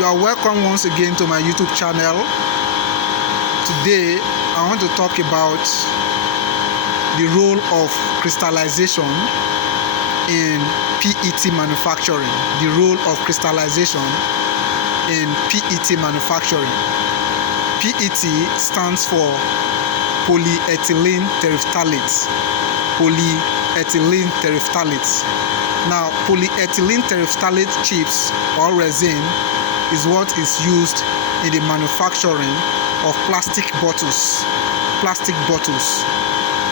You are welcome once again to my YouTube channel. Today I want to talk about the role of crystallization in PET manufacturing. The role of crystallization in PET manufacturing. PET stands for polyethylene terephthalate. Polyethylene terephthalate. Now, polyethylene terephthalate chips or resin is what is used in the manufacturing of plastic bottles.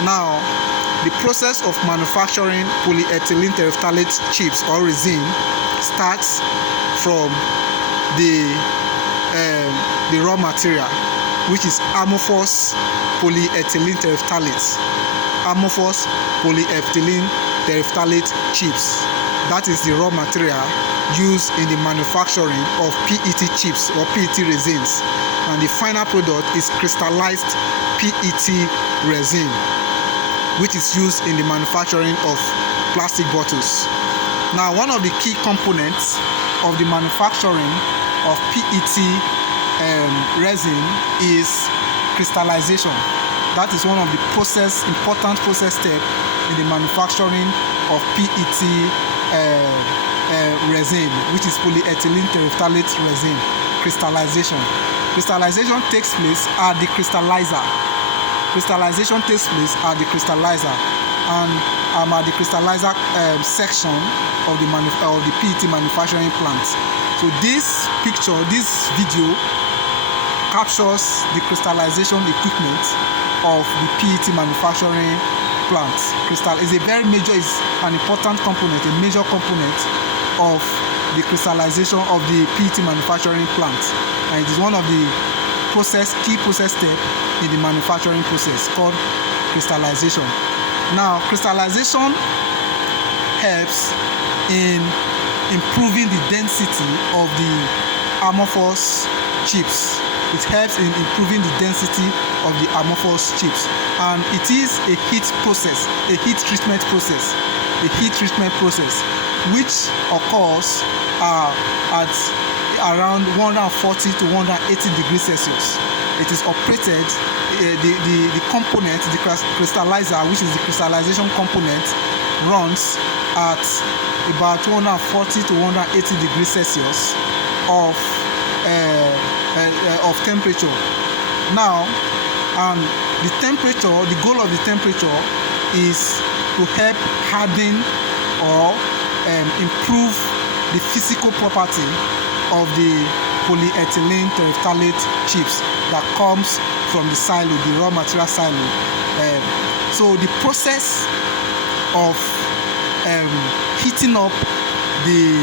Now, the process of manufacturing polyethylene terephthalate chips or resin starts from the raw material, which is amorphous polyethylene terephthalate. Amorphous polyethylene terephthalate chips. That is the raw material used in the manufacturing of PET chips or PET resins, and the final product is crystallized PET resin, which is used in the manufacturing of plastic bottles. Now, one of the key components of the manufacturing of PET resin is crystallization. That is one of the important process steps in the manufacturing of PET resin, which is polyethylene terephthalate resin. Crystallization takes place at the crystallizer. And I'm at the crystallizer section of the PET manufacturing plant. So this video captures the crystallization equipment of the PET manufacturing plant. Crystal is an important component, a major component of the crystallization of the PET manufacturing plant, and it is one of the key process steps in the manufacturing process called crystallization. Now, crystallization helps in improving the density of the amorphous chips. It helps in improving the density of the amorphous chips, and it is a heat treatment process, which occurs at around 140 to 180 degrees Celsius. It is operated, the component, the crystallizer, which is the crystallization component, runs at about 140 to 180 degrees Celsius of temperature. Now, the goal of the temperature is to help harden or improve the physical property of the polyethylene terephthalate chips that comes from the silo, the raw material silo. So the process of heating up the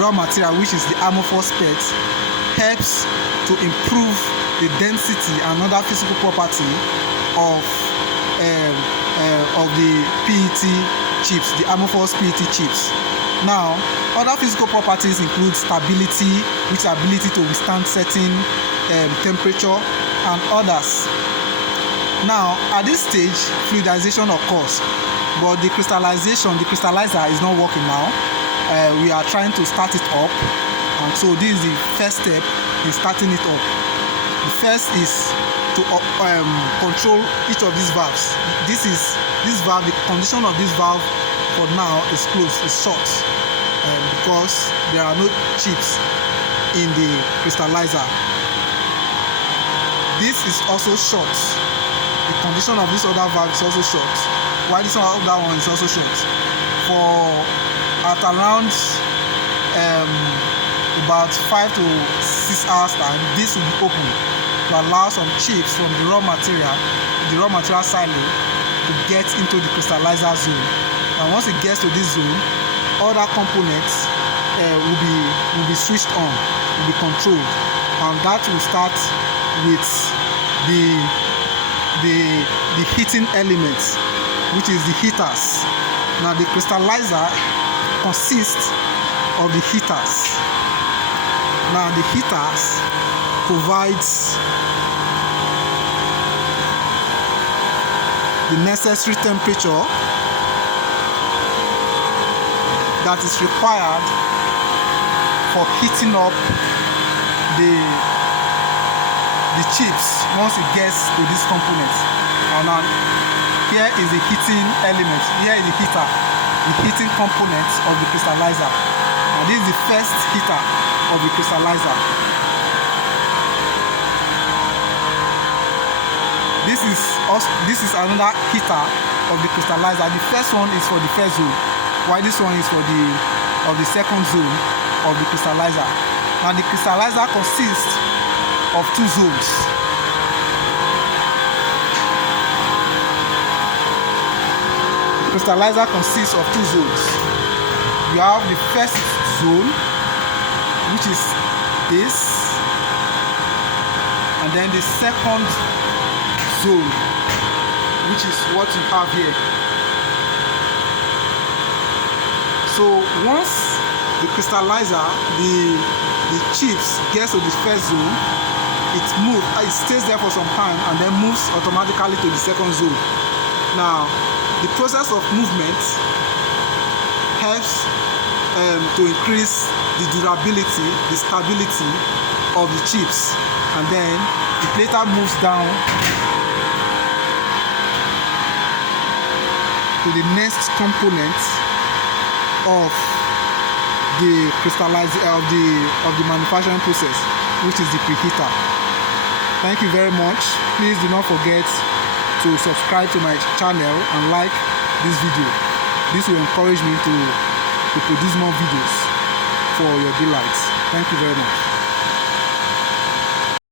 raw material, which is the amorphous PET, helps to improve the density and other physical property of the PET chips, the amorphous PET chips. Now, other physical properties include stability, which is ability to withstand certain temperature, and others. Now, at this stage, fluidization occurs, but the crystallizer is not working now. We are trying to start it up, and so this is the first step in starting it up. The first is to control each of these valves. This valve, the condition of this valve for now is closed, is short, because there are no chips in the crystallizer. This is also short. The condition of this other valve is also short, while this other one is also short. At around about 5 to 6 hours time, this will be open to allow some chips from the raw material silo to get into the crystallizer zone. And once it gets to this zone, other components will be switched on, will be controlled, and that will start with the heating elements, which is the heaters. Now, the crystallizer consists of the heaters. Now, the heaters provides the necessary temperature that is required for heating up the chips once it gets to this component. Now here is the heating element. Here is the heater, the heating component of the crystallizer. And this is the first heater of the crystallizer. This is another heater of the crystallizer. The first one is for the first zone, while this one is for the second zone of the crystallizer. Now the crystallizer consists of two zones. The crystallizer consists of two zones. You have the first zone, which is this, and then the second zone, which is what you have here. So once the crystallizer, the chips gets to the first zone, it stays there for some time and then moves automatically to the second zone. Now the process of movement helps to increase the durability, the stability of the chips, and then it later moves down to the next component of the crystallization of the manufacturing process, which is the preheater. Thank you very much. Please do not forget to subscribe to my channel and like this video. This will encourage me to produce more videos for your delights. Thank you very much.